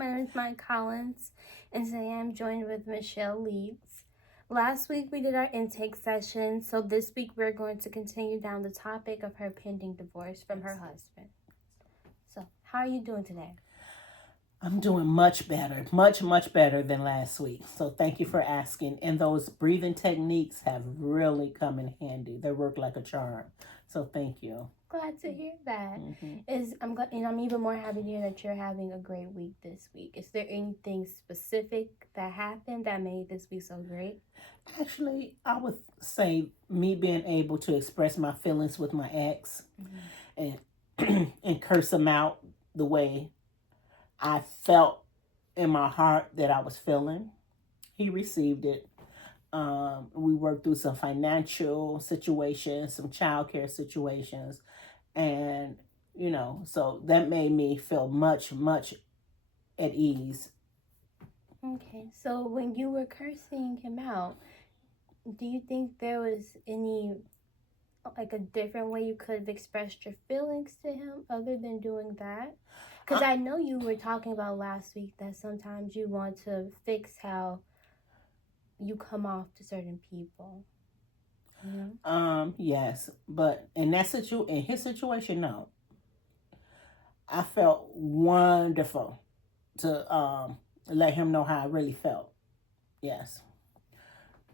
My name is Mike Collins, and today I'm joined with Michelle Leeds. Last week we did our intake session, so this week we're going to continue down the topic of her pending divorce from her husband. So, how are you doing today? I'm doing much better, much better than last week. So thank you for asking. And those breathing techniques have really come in handy. They work like a charm. So thank you. Glad to hear that. I'm glad, and I'm even more happy to hear that you're having a great week this week. Is there anything specific that happened that made this week so great? Actually, I would say me being able to express my feelings with my ex and and curse him out the way I felt in my heart that I was feeling. He received it. We worked through some financial situations, some childcare situations, and so that made me feel much at ease. Okay, so when you were cursing him out, do you think there was any like a different way you could have expressed your feelings to him other than doing that? Because I know you were talking about last week that sometimes you want to fix how you come off to certain people. Yes, but in his situation, no. I felt wonderful to let him know how I really felt. Yes.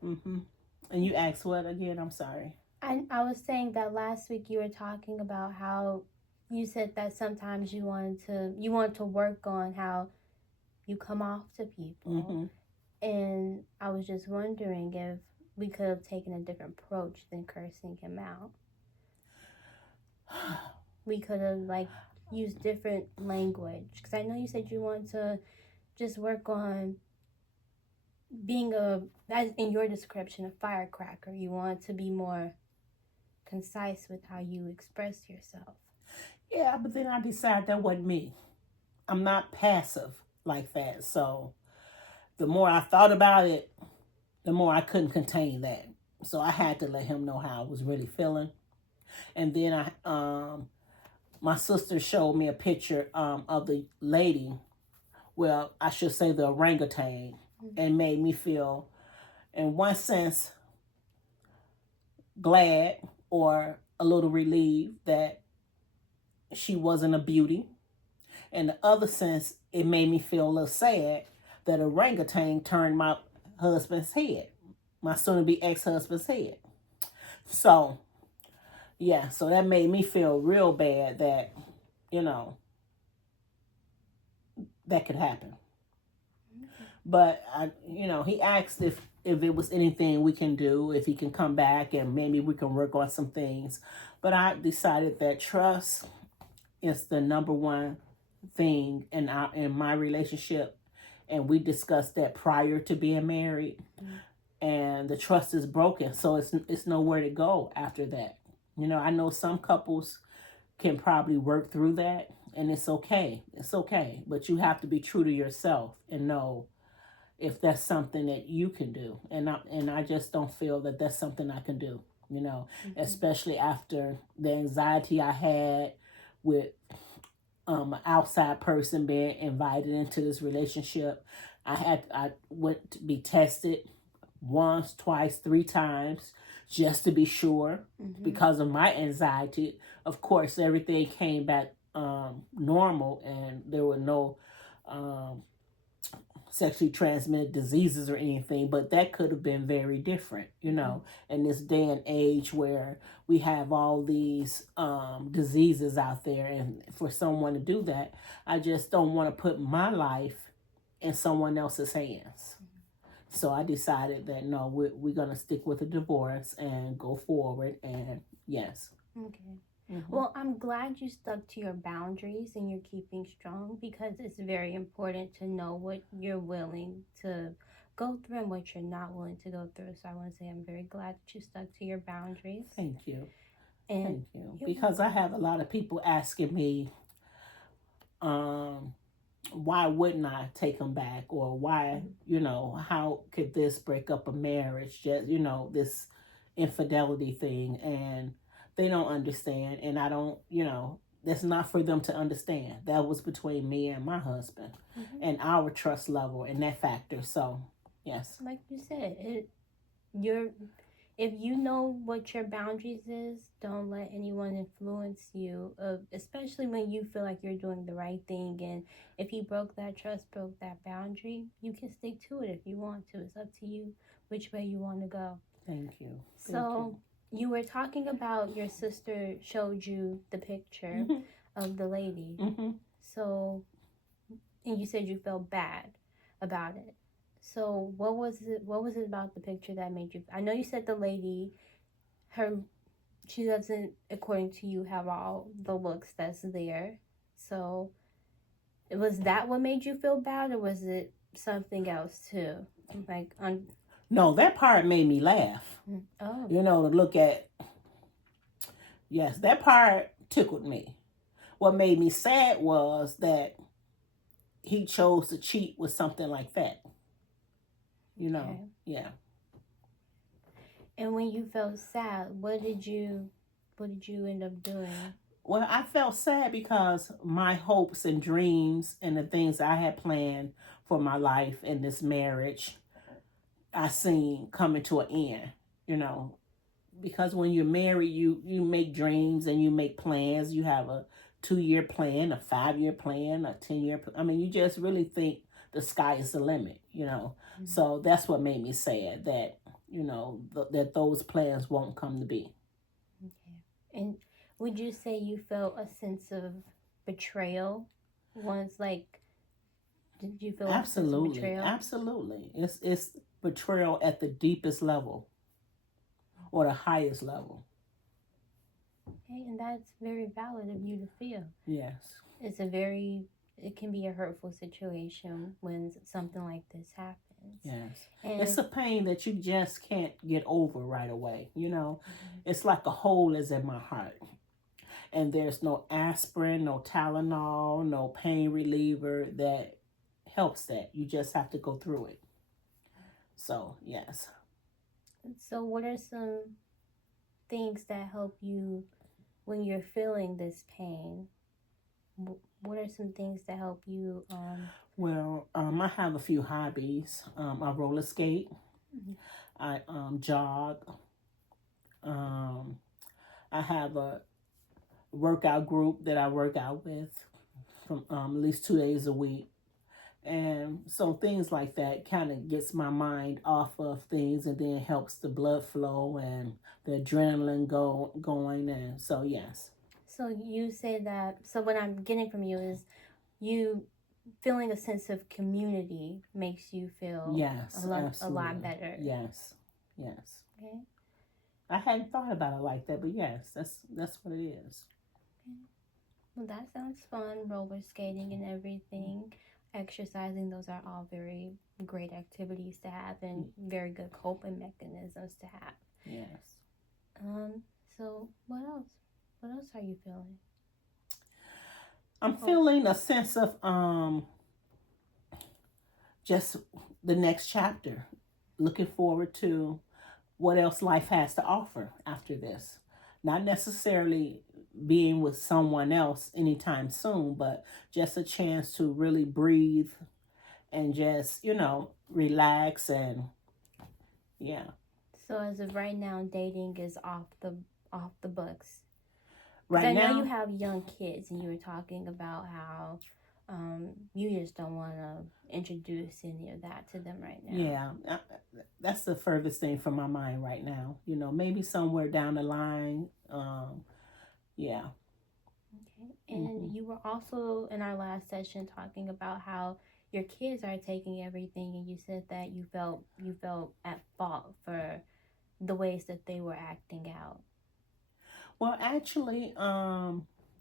And you asked what again? I'm sorry. I was saying that last week you were talking about how you said that sometimes you want to work on how you come off to people. And I was just wondering if we could have taken a different approach than cursing him out. We could have used different language, because I know you said you want to just work on being as in your description, a firecracker. You want to be more concise with how you express yourself. Yeah, but then I decided that wasn't me. I'm not passive like that. So the more I thought about it, the more I couldn't contain that. So I had to let him know how I was really feeling. And then my sister showed me a picture of the lady, well, I should say the orangutan, and made me feel, in one sense, glad or a little relieved that she wasn't a beauty. In the other sense, it made me feel a little sad that orangutan turned my husband's head, my soon-to-be ex-husband's head. So, yeah, so that made me feel real bad that, that could happen. But he asked if it was anything we can do, if he can come back and maybe we can work on some things. But I decided that trust is the number one thing in my relationship, and we discussed that prior to being married. And the trust is broken, so it's nowhere to go after that. I know some couples can probably work through that, and it's okay. It's okay, but you have to be true to yourself and know if that's something that you can do. And I just don't feel that that's something I can do. Especially after the anxiety I had with an outside person being invited into this relationship. I went to be tested once, twice, 3 times just to be sure because of my anxiety. Of course, everything came back normal and there were no sexually transmitted diseases or anything, but that could have been very different, in this day and age where we have all these diseases out there. And for someone to do that, I just don't want to put my life in someone else's hands. So I decided that no, we're going to stick with a divorce and go forward. And yes. Okay. Well, I'm glad you stuck to your boundaries and you're keeping strong, because it's very important to know what you're willing to go through and what you're not willing to go through. So I want to say I'm very glad that you stuck to your boundaries. Thank you. Thank you. Because I have a lot of people asking me, why wouldn't I take him back? Or why, how could this break up a marriage? Just, this infidelity thing. And they don't understand. And I don't, that's not for them to understand. That was between me and my husband, and our trust level and that factor. So, yes. Like you said, you're if you know what your boundaries is, don't let anyone influence you. Especially when you feel like you're doing the right thing, and if he broke that trust, broke that boundary, you can stick to it if you want to. It's up to you which way you want to go. Thank you. So you were talking about your sister showed you the picture of the lady. So, and you said you felt bad about it. So what was it? What was it about the picture that made you? I know you said the lady, she doesn't, according to you, have all the looks that's there. So, was that what made you feel bad, or was it something else too? No, that part made me laugh. Oh. You know, to look at. Yes, that part tickled me. What made me sad was that he chose to cheat with something like that. You know, Okay. yeah. And when you felt sad, what did you end up doing? Well, I felt sad because my hopes and dreams and the things I had planned for my life and this marriage, I seen coming to an end, you know. Because when you're married, you make dreams and you make plans. You have a 2-year plan, a 5-year plan, a 10-year plan. I mean, you just really think the sky is the limit, you know. So that's what made me sad, that, you know, that those plans won't come to be. Okay. And would you say you felt a sense of betrayal once, like, did you feel a sense of betrayal? Absolutely. It's betrayal at the deepest level or the highest level. Okay, and that's very valid of you to feel. Yes. It can be a hurtful situation when something like this happens. Yes. And it's a pain that you just can't get over right away. You know, it's like a hole is in my heart. And there's no aspirin, no Tylenol, no pain reliever that helps that. You just have to go through it. So, yes. So what are some things that help you when you're feeling this pain? What are some things that help you? Well, I have a few hobbies. I roller skate. I jog. I have a workout group that I work out with from at least 2 days a week. And so things like that kind of gets my mind off of things, and then helps the blood flow and the adrenaline going. And so, yes. So you say that, so what I'm getting from you is you feeling a sense of community makes you feel a lot better. Yes. Yes. Okay. I hadn't thought about it like that, but yes, that's what it is. Okay. Well, that sounds fun. Roller skating and everything. Exercising, those are all very great activities to have and very good coping mechanisms to have. Yes. So what else? What else are you feeling? I'm feeling a sense of just the next chapter. Looking forward to what else life has to offer after this. Not necessarily being with someone else anytime soon, but just a chance to really breathe and just, you know, relax and yeah. So as of right now, dating is off the books. Right now, I know you have young kids, and you were talking about how you just don't want to introduce any of that to them right now. Yeah, that's the furthest thing from my mind right now. You know, maybe somewhere down the line. Yeah. Okay. And you were also in our last session talking about how your kids are taking everything, and you said that you felt at fault for the ways that they were acting out. Well, actually,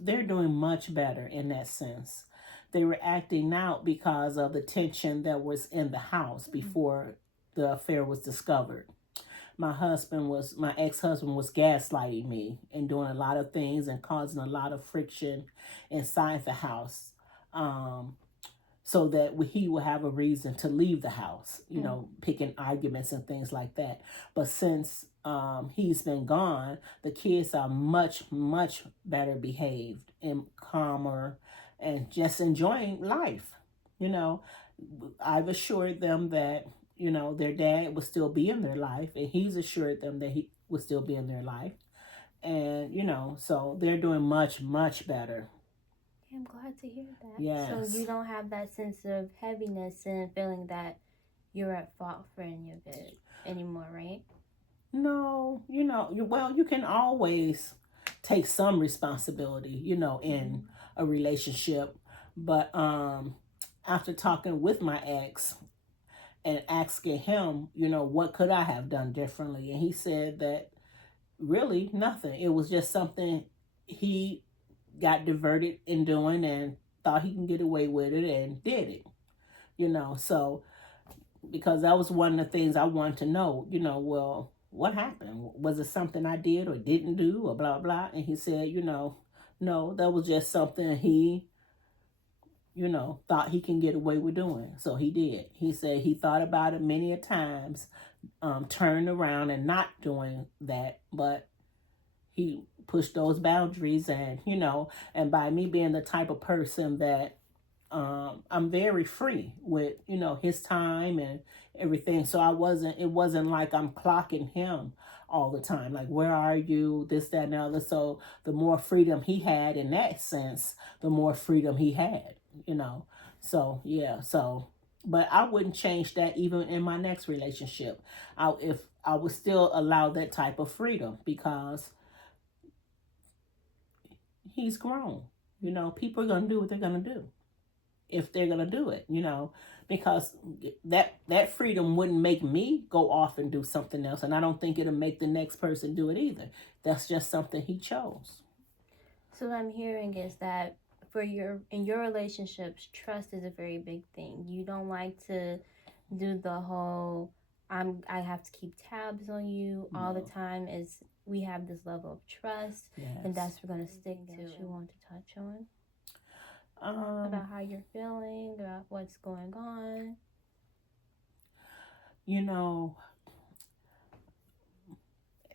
they're doing much better in that sense. They were acting out because of the tension that was in the house before the affair was discovered. My ex-husband was gaslighting me and doing a lot of things and causing a lot of friction inside the house. so that he will have a reason to leave the house, you know, picking arguments and things like that. But since he's been gone, the kids are much, much better behaved and calmer and just enjoying life. You know, I've assured them that, you know, their dad will still be in their life, and he's assured them that he will still be in their life. And, you know, so they're doing much, much better. I'm glad to hear that. Yes. So you don't have that sense of heaviness and feeling that you're at fault for any of it anymore, right? No, you know, you can always take some responsibility, you know, in a relationship. But after talking with my ex and asking him, you know, what could I have done differently? And he said that really nothing. It was just something he got diverted in doing and thought he can get away with it and did it. You know, so because that was one of the things I wanted to know, you know, well, what happened? Was it something I did or didn't do or blah, blah? And he said, you know, no, that was just something he, you know, thought he can get away with doing. So he did. He said he thought about it many a times, turned around and not doing that, but he pushed those boundaries. And, you know, and by me being the type of person that I'm very free with, you know, his time and everything. So it wasn't like I'm clocking him all the time. Like, where are you? This, that, and the other. So the more freedom he had in that sense, the more freedom he had, you know. So, yeah. So, but I wouldn't change that even in my next relationship. If I would still allow that type of freedom because he's grown. You know, people are going to do what they're going to do if they're going to do it, you know, because that freedom wouldn't make me go off and do something else. And I don't think it'll make the next person do it either. That's just something he chose. So what I'm hearing is that in your relationships, trust is a very big thing. You don't like to do the whole I have to keep tabs on you all the time. Is we have this level of trust, and that's what we're gonna stick to. You want to touch on about how you're feeling, about what's going on. You know,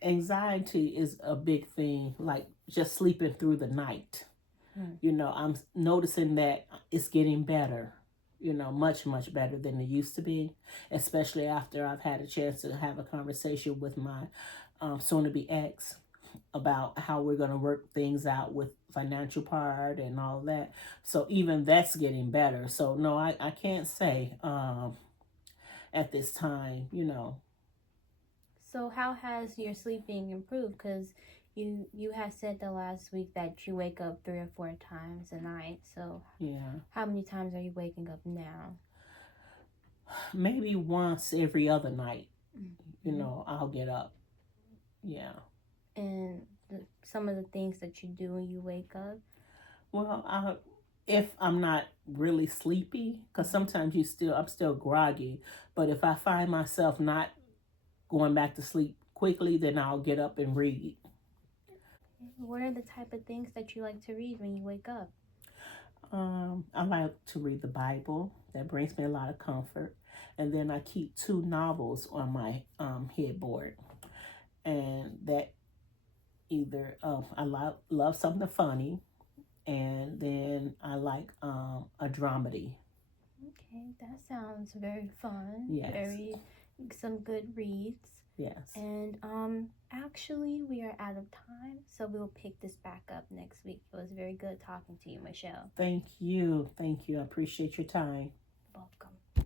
anxiety is a big thing. Like just sleeping through the night. You know, I'm noticing that it's getting better. You know, much, much better than it used to be, especially after I've had a chance to have a conversation with my soon-to-be ex about how we're going to work things out with financial part and all that. So even that's getting better. So no, I can't say at this time, you know. So how has your sleeping improved? Because you had said the last week that you wake up 3 or 4 times a night. So yeah, how many times are you waking up now? Maybe once every other night. You know, I'll get up. Yeah. And some of the things that you do when you wake up? Well, if I'm not really sleepy, because sometimes I'm still groggy, but if I find myself not going back to sleep quickly, then I'll get up and read. What are the type of things that you like to read when you wake up? I like to read the Bible. That brings me a lot of comfort. And then I keep 2 novels on my headboard. And that either I love something funny, and then I like a dramedy. Okay, that sounds very fun. Yes. Some good reads. Yes. And actually we are out of time, so we'll pick this back up next week. It was very good talking to you, Michelle. Thank you. I appreciate your time.